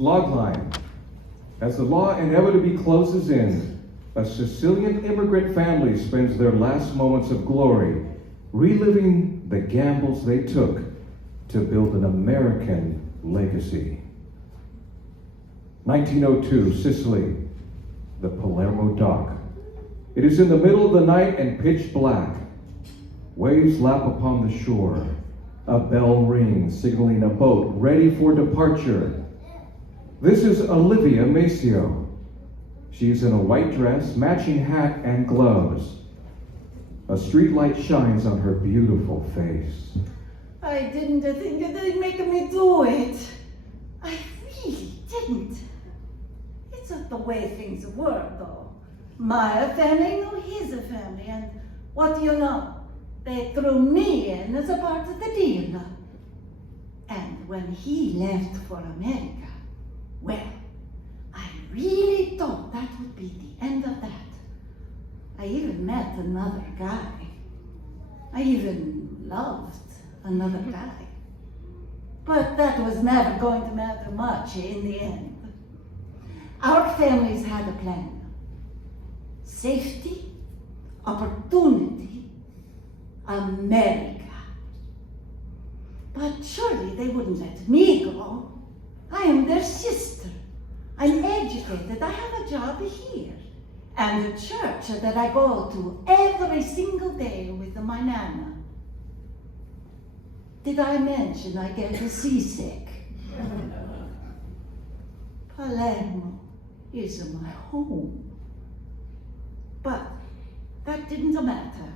Logline. As the law inevitably closes in, a Sicilian immigrant family spends their last moments of glory reliving the gambles they took to build an American legacy. 1902, Sicily, the Palermo dock. It is in the middle of the night and pitch black. Waves lap upon the shore. A bell rings, signaling a boat ready for departure. This is Olivia Maceo. She's in a white dress, matching hat, and gloves. A streetlight shines on her beautiful face. I didn't think that they'd make me do it. I really didn't. It's not the way things work, though. My family knew his family, and what do you know? They threw me in as a part of the deal. And when he left for America, well, I really thought that would be the end of that. I even met another guy. I even loved another guy. But that was never going to matter much in the end. Our families had a plan. Safety, opportunity, America. But surely they wouldn't let me go. I am their sister. I'm educated. I have a job here. And a church that I go to every single day with my nana. Did I mention I get seasick? Palermo is my home. But that didn't matter.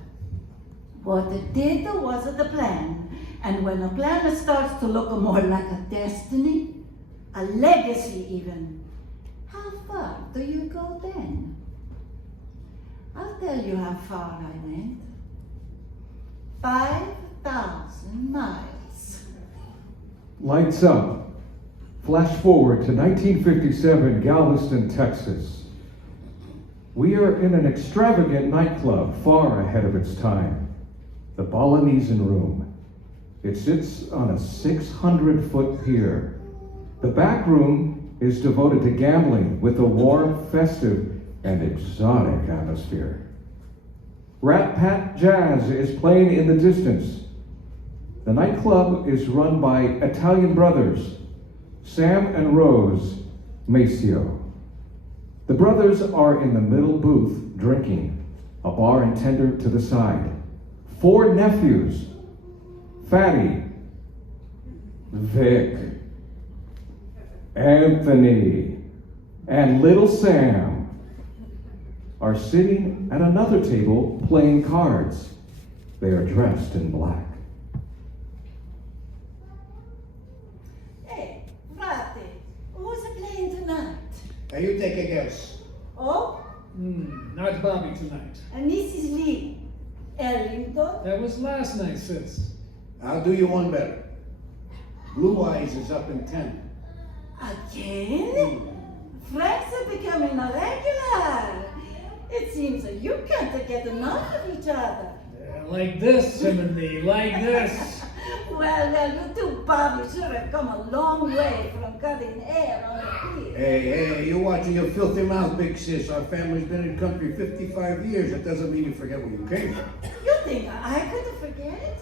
What it did was the plan. And when a plan starts to look more like a destiny, a legacy even, how far do you go then? I'll tell you how far I went. 5,000 miles. Lights up. Flash forward to 1957, Galveston, Texas. We are in an extravagant nightclub far ahead of its time. The Balinese Room. It sits on a 600-foot pier. The back room is devoted to gambling with a warm, festive, and exotic atmosphere. Rat Pat Jazz is playing in the distance. The nightclub is run by Italian brothers, Sam and Rose Maceo. The brothers are in the middle booth drinking, a bartender to the side. 4 nephews, Fatty, Vic, Anthony, and little Sam are sitting at another table playing cards. They are dressed in black. Hey, Frate, who's playing tonight? Now you take a guess. Oh, Not Bobby tonight. and Mrs. Lee. Ellington? That was last night, sis. I'll do you one better. Blue Eyes is up in 10. Again? Frank's are becoming a regular. It seems that you can't get enough of each other. Like this, Timothy, like this. Well, you two, Bobby, sure have come a long way from cutting hair on the pier. Hey, you watching your filthy mouth, big sis. Our family's been in the country 55 years. That doesn't mean you forget where you came from. You think I could forget?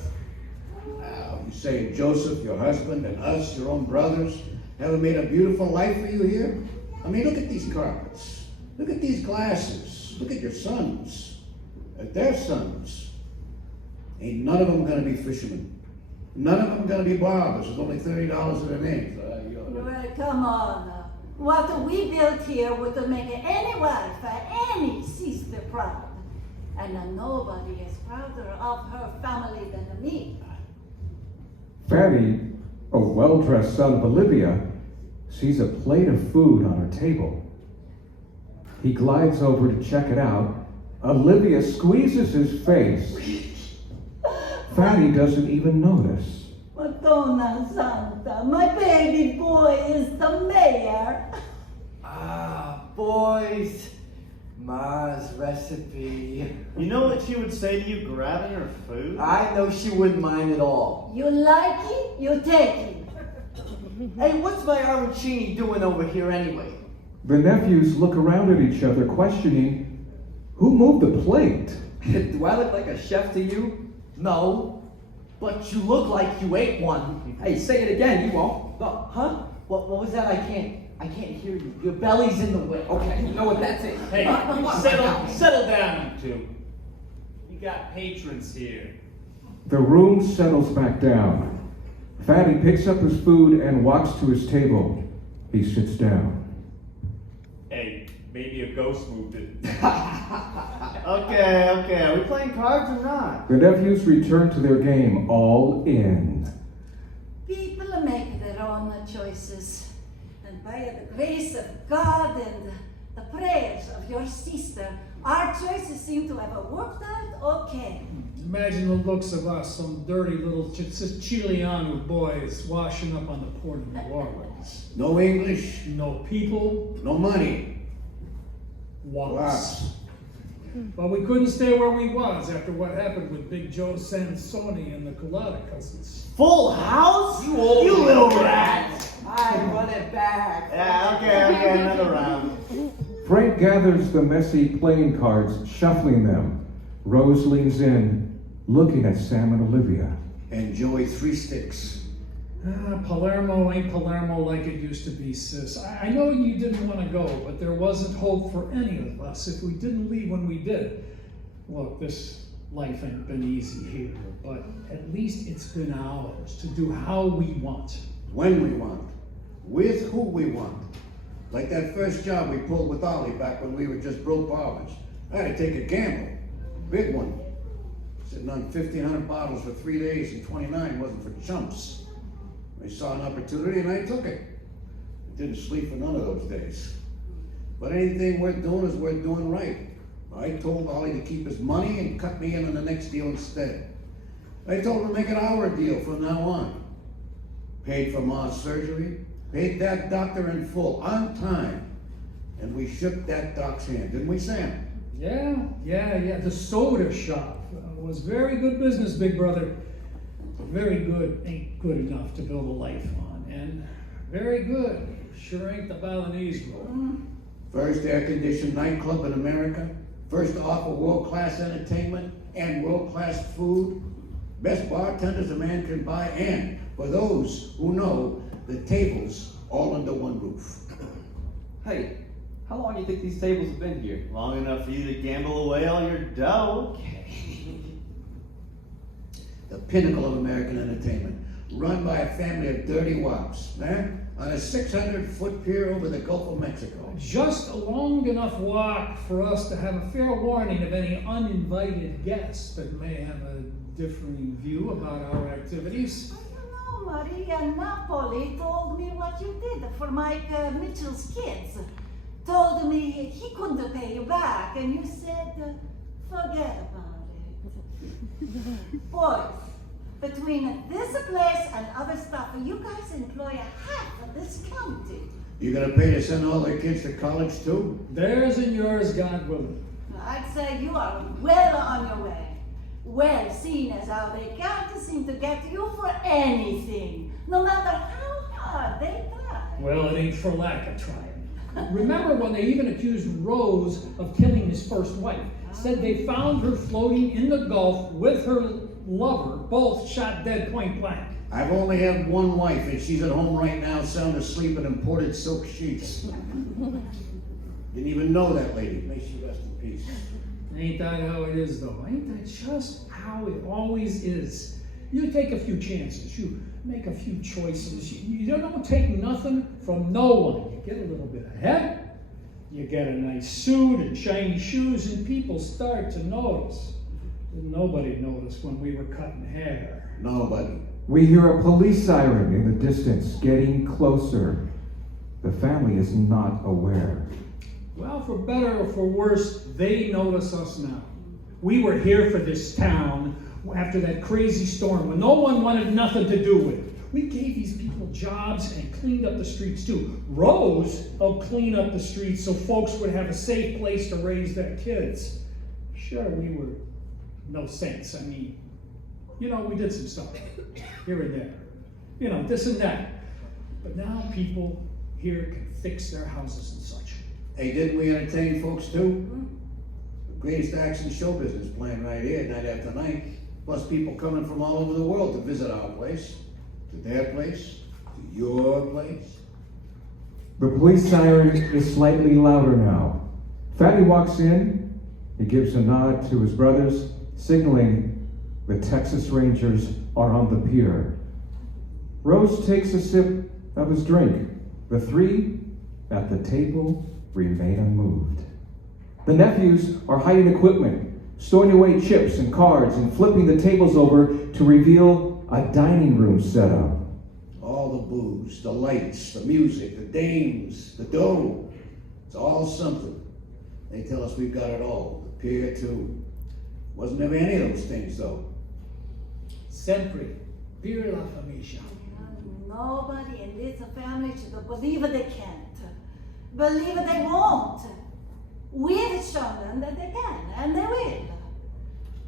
Now, you say Joseph, your husband, and us, your own brothers, haven't made a beautiful life for you here? I mean, look at these carpets. Look at these glasses. Look at your sons. At their sons. Ain't none of them gonna be fishermen. None of them gonna be barbers with only $30 in their names. Well, come on. What we built here would make any wife, any sister proud. And nobody is prouder of her family than me. Fatty, a well-dressed son of Olivia, sees a plate of food on her table. He glides over to check it out. Olivia squeezes his face. Fatty doesn't even notice. Madonna Santa, my baby boy is the mayor. Ah, boys. Ma's recipe. You know what she would say to you grabbing her food? I know she wouldn't mind at all. You like it, you take it. Hey, what's my arancini doing over here anyway? The nephews look around at each other, questioning, who moved the plate? Do I look like a chef to you? No, but you look like you ate one. Hey, say it again, you won't. Huh? What was that? I can't hear you. Your belly's in the way. Okay, you know what, that's it. Hey, settle down, you two. You got patrons here. The room settles back down. Fatty picks up his food and walks to his table. He sits down. Hey, maybe a ghost moved it. Okay, are we playing cards or not? The nephews return to their game, all in. People make their own choices. And by the grace of God and the prayers of your sister, our choices seem to have worked out okay. Imagine the looks of us, some dirty little Sicilian boys washing up on the port of New Orleans. No English, No people, no money. was. But we couldn't stay where we was after what happened with Big Joe Sansoni and the Colada cousins. Full house? You little rat! I run it back. Yeah, okay, another round. Frank gathers the messy playing cards, shuffling them. Rose leans in, looking at Sam and Olivia. Enjoy 3 sticks. Palermo ain't Palermo like it used to be, sis. I know you didn't want to go, but there wasn't hope for any of us if we didn't leave when we did. Look, this life ain't been easy here, but at least it's been ours to do how we want. When we want. With who we want. Like that first job we pulled with Ollie back when we were just broke barbers. I had to take a gamble. Big one. Sitting on 1,500 bottles for 3 days and 29 wasn't for chumps. I saw an opportunity and I took it. I didn't sleep for none of those days. But anything worth doing is worth doing right. I told Ollie to keep his money and cut me in on the next deal instead. I told him to make an hour deal from now on. Paid for Ma's surgery, paid that doctor in full, on time. And we shook that doc's hand, didn't we, Sam? Yeah. The soda shop was very good business, big brother. Very good ain't good enough to build a life on. And very good sure ain't the Balinese Room. First air-conditioned nightclub in America. First to offer world-class entertainment and world-class food. Best bartenders a man can buy, and for those who know, the tables all under one roof. Hey, how long do you think these tables have been here? Long enough for you to gamble away all your dough. The pinnacle of American entertainment, run by a family of dirty wops, on a 600-foot pier over the Gulf of Mexico. Just a long enough walk for us to have a fair warning of any uninvited guests that may have a differing view about our activities. I don't know, Maria Napoli told me what you did for Mike Mitchell's kids. Told me he couldn't pay you back, and you said, forget about it. Boys, between this place and other stuff, you guys employ a half of this county. You gonna pay to send all their kids to college too? Theirs and yours, God willing. I'd say you are well on your way. Well, seeing as how they can't seem to get you for anything, no matter how hard they try. Well, it ain't for lack of trying. Remember when they even accused Rose of killing his first wife? Said they found her floating in the Gulf with her lover, both shot dead point blank. I've only had one wife, and she's at home right now, sound asleep in imported silk sheets. Didn't even know that lady. May she rest in peace. Ain't that how it is, though? Ain't that just how it always is? You take a few chances. You make a few choices. You don't take nothing from no one. You get a little bit ahead. You get a nice suit and shiny shoes, and people start to notice. Nobody noticed when we were cutting hair. Nobody. We hear a police siren in the distance, getting closer. The family is not aware. Well, for better or for worse, they notice us now. We were here for this town after that crazy storm when no one wanted nothing to do with it. We gave these people jobs and cleaned up the streets too. Rose helped clean up the streets so folks would have a safe place to raise their kids. Sure, we were no saints. I mean, we did some stuff here and there. This and that. But now people here can fix their houses and such. Hey, didn't we entertain folks too? The greatest acts in show business playing right here night after night. Plus people coming from all over the world to visit our place, to their place, to your place. The police siren is slightly louder now. Fatty walks in. He gives a nod to his brothers, signaling the Texas Rangers are on the pier. Rose takes a sip of his drink. The three at the table remain unmoved. The nephews are hiding equipment, storing away chips and cards, and flipping the tables over to reveal a dining room setup. All the booze, the lights, the music, the dames, the dough. It's all something. They tell us we've got it all. The pier too. Wasn't ever any of those things though. Sempre, per la famiglia. Nobody in this family should believe they can't. Believe they won't. We've shown them that they can, and they will.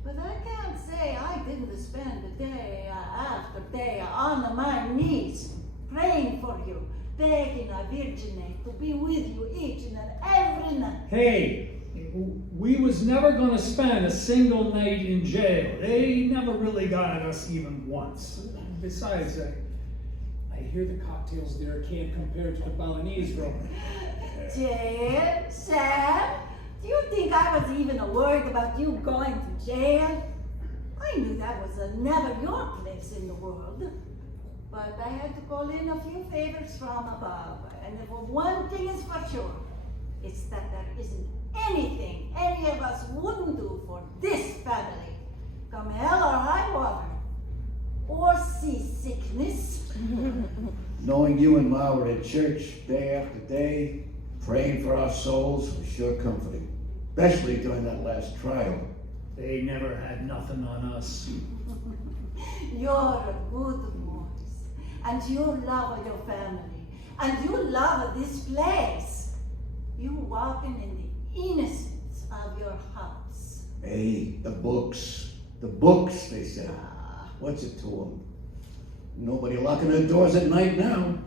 But I can't say I didn't spend day after day on my knees praying for you, begging a Virgin to be with you each and every night. Hey, we was never gonna spend a single night in jail. They never really got at us even once. Besides, I hear the cocktails there can't compare to the Balinese Room. Jail? Sam? Do you think I was even worried about you going to jail? I knew that was never your place in the world. But I had to call in a few favors from above. And if one thing is for sure, it's that there isn't anything any of us wouldn't do for this family. Come hell or high water. Or seasickness. Knowing you and Ma were in church day after day, praying for our souls was sure comforting. Especially during that last trial. They never had nothing on us. You're a good boys. And you love your family. And you love this place. You walking in the innocence of your hearts. Hey, the books. The books, they said. What's it to them? Nobody locking their doors at night now.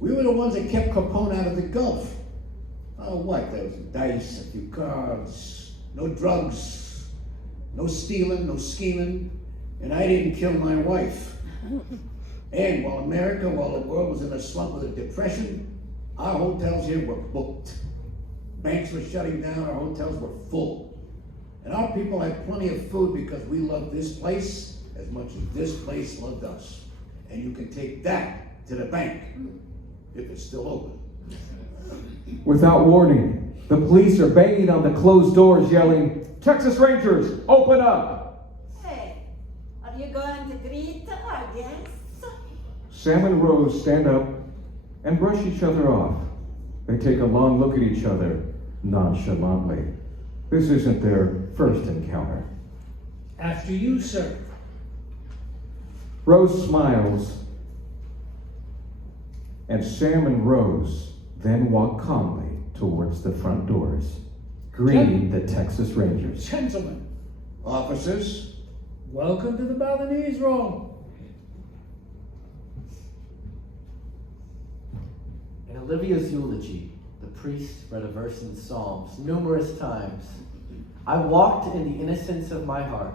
We were the ones that kept Capone out of the Gulf. Oh, what? There was dice, a few cards, no drugs, no stealing, no scheming, and I didn't kill my wife. And while the world was in a slump with a depression, our hotels here were booked. Banks were shutting down, our hotels were full. And our people had plenty of food because we loved this place as much as this place loved us. And you can take that to the bank, if it's still open. Without warning, the police are banging on the closed doors, yelling, "Texas Rangers, open up!" Hey, are you going to greet our guests? Sam and Rose stand up and brush each other off. They take a long look at each other nonchalantly. This isn't their first encounter. After you, sir. Rose smiles, and Sam and Rose then walk calmly towards the front doors, greeting the Texas Rangers. Gentlemen, Officers, welcome to the Balinese Room. In Olivia's eulogy, the priest read a verse in the Psalms numerous times. I walked in the innocence of my heart.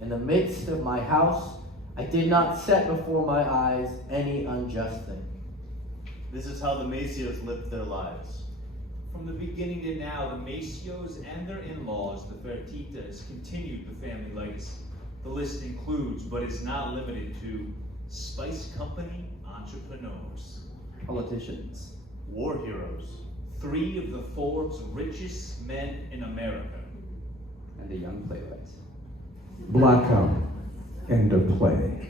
In the midst of my house, I did not set before my eyes any unjust thing. This is how the Macios lived their lives. From the beginning to now, the Macios and their in-laws, the Fertitas, continued the family legacy. The list includes, but is not limited to, spice company entrepreneurs, Politicians. war heroes, 3 of the Forbes richest men in America, And the young playwrights. Blackout. End of play.